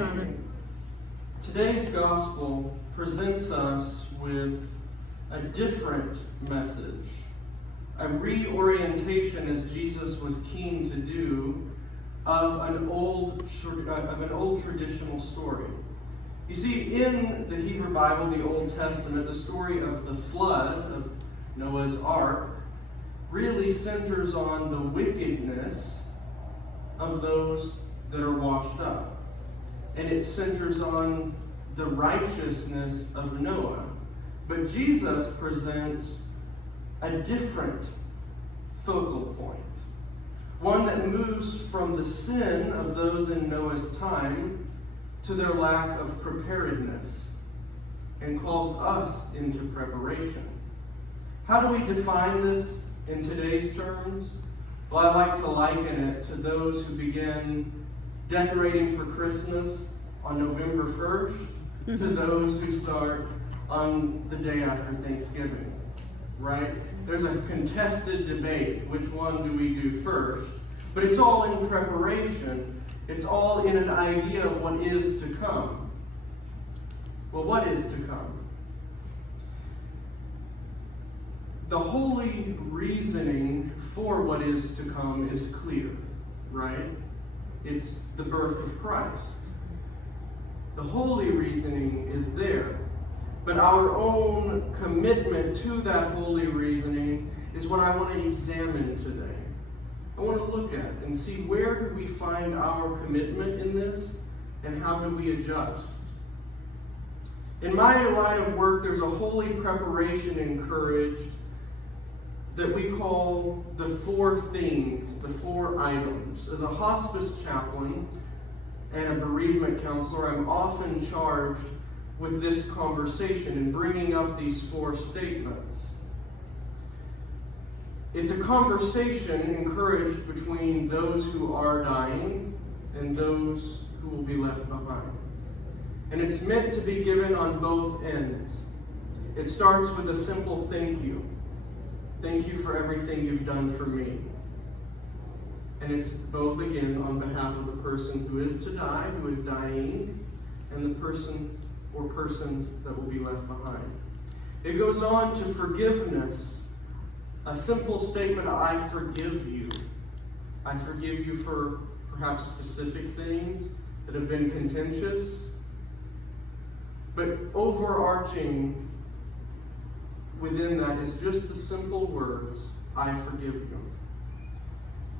Father. Today's gospel presents us with a different message, a reorientation, as Jesus was keen to do, of an old traditional story. You see, in the Hebrew Bible, the Old Testament, the story of the flood, of Noah's Ark, really centers on the wickedness of those that are washed up. And it centers on the righteousness of Noah. But Jesus presents a different focal point. One that moves from the sin of those in Noah's time to their lack of preparedness and calls us into preparation. How do we define this in today's terms? Well, I like to liken it to those who begin decorating for Christmas on November 1st to those who start on the day after Thanksgiving, right? There's a contested debate, which one do we do first? But it's all in preparation. It's all in an idea of what is to come. Well, what is to come? The holy reasoning for what is to come is clear, right? It's the birth of Christ. The holy reasoning is there. But our own commitment to that holy reasoning is what I want to examine today. I want to look at and see, where do we find our commitment in this and how do we adjust? In my line of work, there's a holy preparation encouraged that we call the four things, the four items. As a hospice chaplain and a bereavement counselor, I'm often charged with this conversation and bringing up these four statements. It's a conversation encouraged between those who are dying and those who will be left behind. And it's meant to be given on both ends. It starts with a simple thank you. Thank you for everything you've done for me. And it's both, again, on behalf of the person who is to die, who is dying, and the person or persons that will be left behind. It goes on to forgiveness. A simple statement, I forgive you. I forgive you for perhaps specific things that have been contentious. But overarching within that is just the simple words, I forgive you.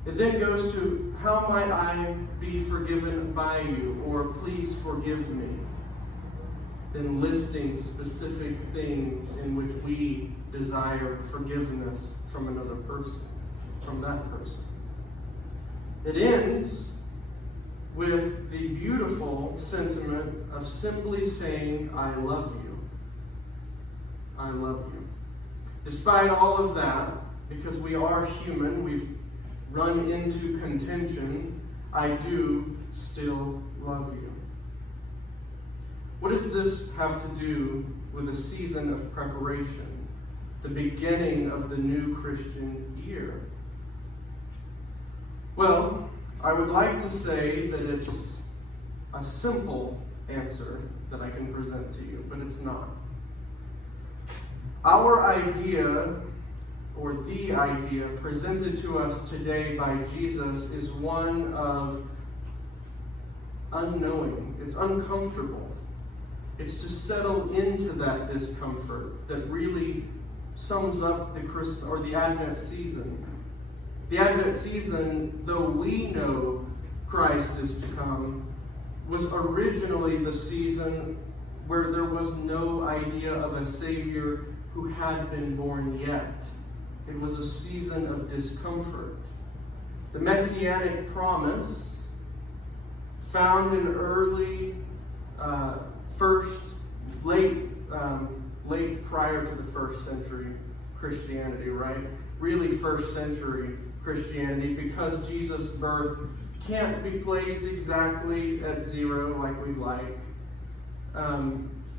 It then goes to, how might I be forgiven by you? Or please forgive me. Then listing specific things in which we desire forgiveness from another person, from that person. It ends with the beautiful sentiment of simply saying, I love you. I love you. Despite all of that, because we are human, we've run into contention, I do still love you. What does this have to do with a season of preparation, the beginning of the new Christian year? Well, I would like to say that it's a simple answer that I can present to you, but it's not. Our idea, or the idea presented to us today by Jesus, is one of unknowing. It's uncomfortable. It's to settle into that discomfort that really sums up the Advent season. The Advent season, though we know Christ is to come, was originally the season where there was no idea of a Savior who had been born yet. It was a season of discomfort. The Messianic promise, found in early, late prior to the first century Christianity, right? Really first century Christianity, because Jesus' birth can't be placed exactly at zero like we'd like,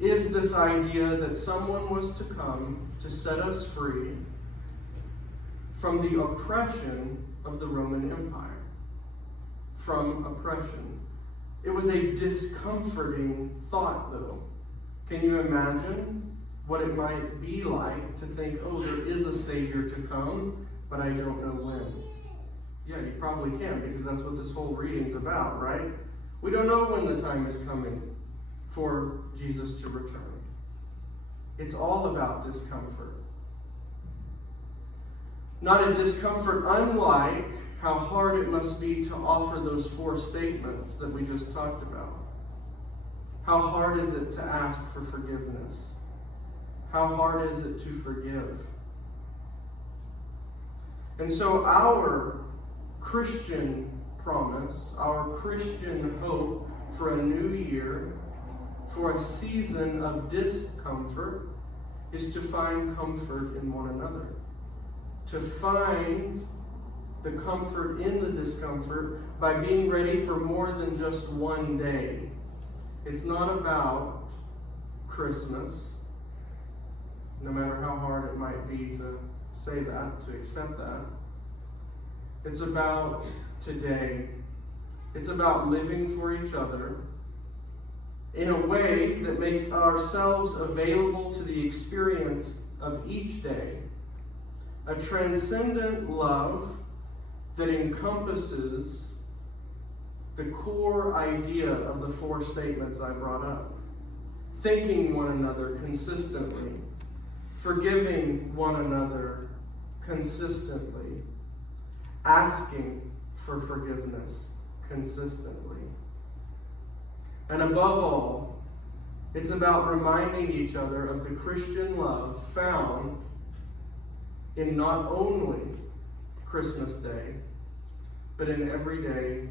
is this idea that someone was to come to set us free from the oppression of the Roman Empire. From oppression. It was a discomforting thought, though. Can you imagine what it might be like to think, oh, there is a Savior to come, but I don't know when? Yeah, you probably can, because that's what this whole reading's about, right? We don't know when the time is coming for Jesus to return. It's all about discomfort. Not a discomfort unlike how hard it must be to offer those 4 statements that we just talked about. How hard is it to ask for forgiveness? How hard is it to forgive? And so our Christian promise, our Christian hope for a new year, for a season of discomfort, is to find comfort in one another. To find the comfort in the discomfort by being ready for more than just one day. It's not about Christmas, no matter how hard it might be to say that, to accept that. It's about today. It's about living for each other in a way that makes ourselves available to the experience of each day. A transcendent love that encompasses the core idea of the 4 statements I brought up. Thanking one another consistently, forgiving one another consistently, asking for forgiveness consistently. And above all, it's about reminding each other of the Christian love found in not only Christmas Day, but in every day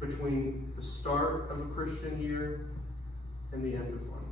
between the start of a Christian year and the end of one.